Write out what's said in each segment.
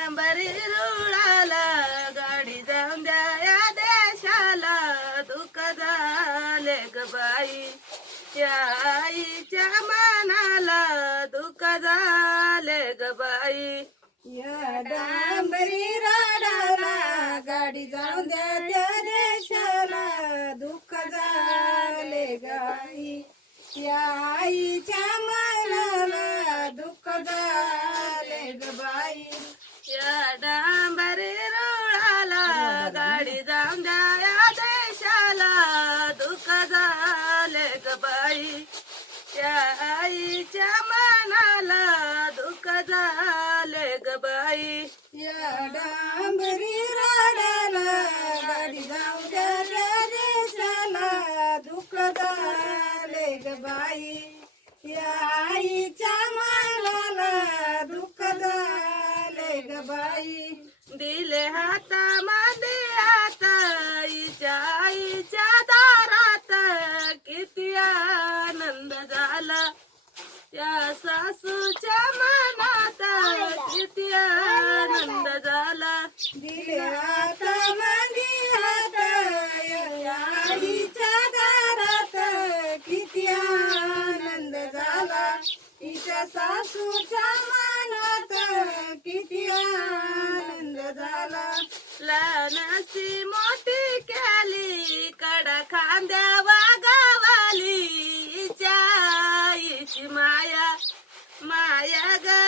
बरी रुळाला गाडी जाऊन द्या या देशाला. दुःख झाले ग बाई या आईच्या मनाला. दुःख झाले ग बाई. या डांबरी राडाला गाडी जाऊन द्या त्या देशाला. दुःख झाले गाई या आईच्या त्या आईच्या मनाला दुःख झाले ग बाई. या डांबरी या सासूच्या मनात किती आनंद झाला. दिले आता मंदी हात या आईच्या दारात किती आनंद झाला. तिच्या सासूच्या मनात किती आनंद झाला. लहानशी मोठी केली कडा खांद्यावा माया गवाया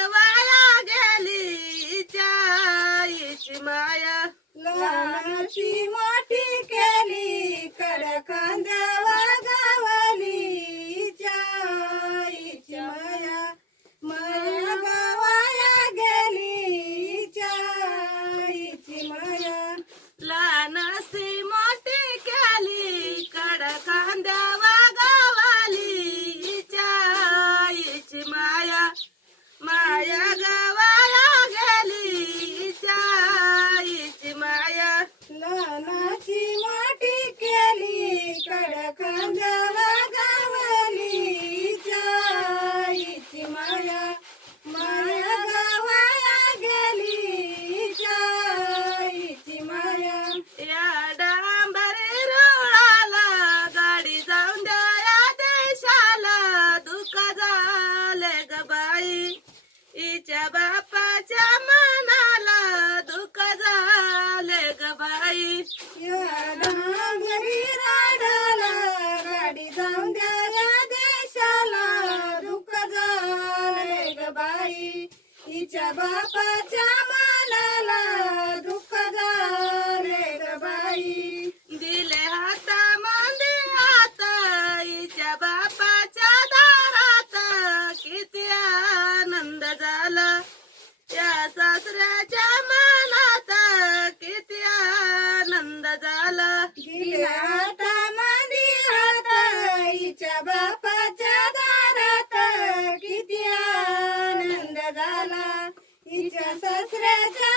हिच्या बापाच्या मनाला दुःख झाले ग बाई. घरी राडाला गाडी जाऊन द्या देशाला दुःख झाले ग बाई. हिच्या बापाच्या मनाला दुःख झाले. सासऱ्याच्या मनात किती आनंद झाला. दिल्या आता मांदी हिच्या बापाच्या दारात किती आनंद झाला. हिच्या सासऱ्याच्या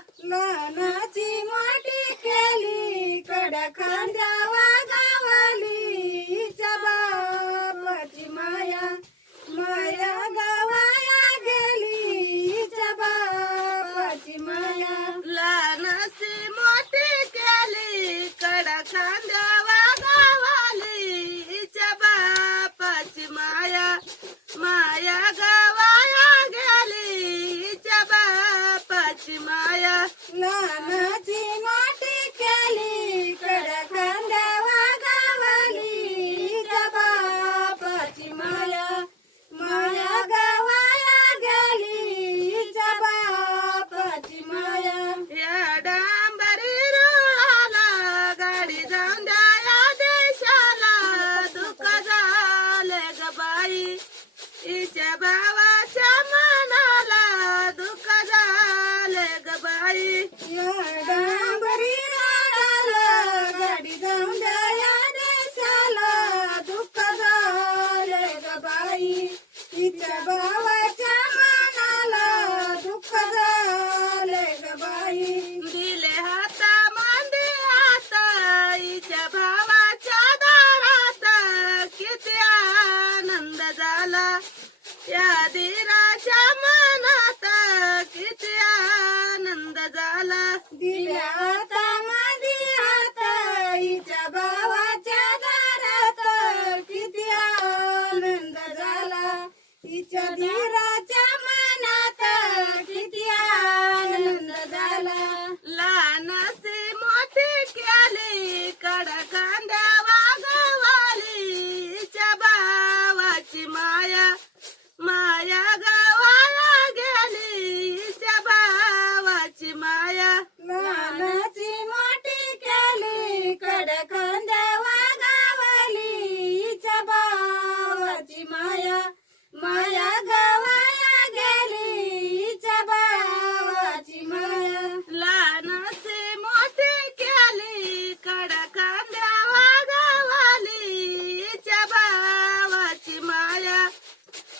माया लहानाची मोठी केली कडा खांद्यावा মায়া না না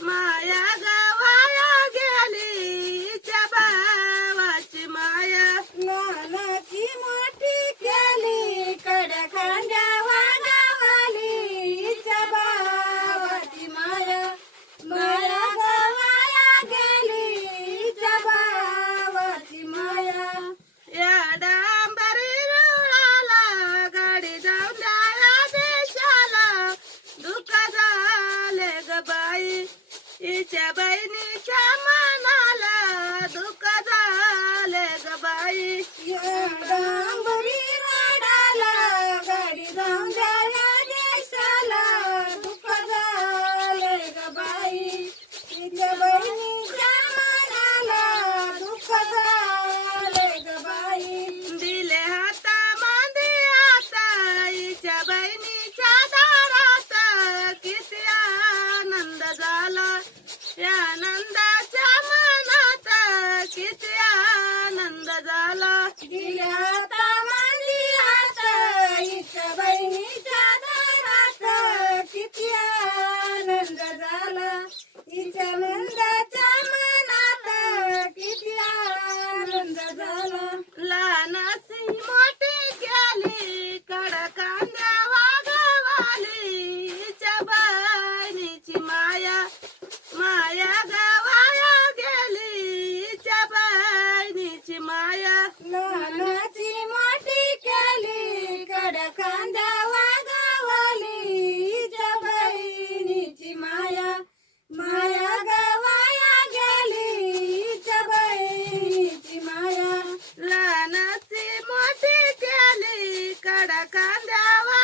माया गावाया गेली. चबावाची माया नानाची मोठी केली. कडखांड्या गावाली चबावाची माया माया गावाया गेली. भावाची माया. या डांबरी रुळाला गाडी जाऊन जाया देशाला. दुःख झाले ग बाई. हिच्या बहिणीच्या मनाला दुःख झाले ग बाई. da candela.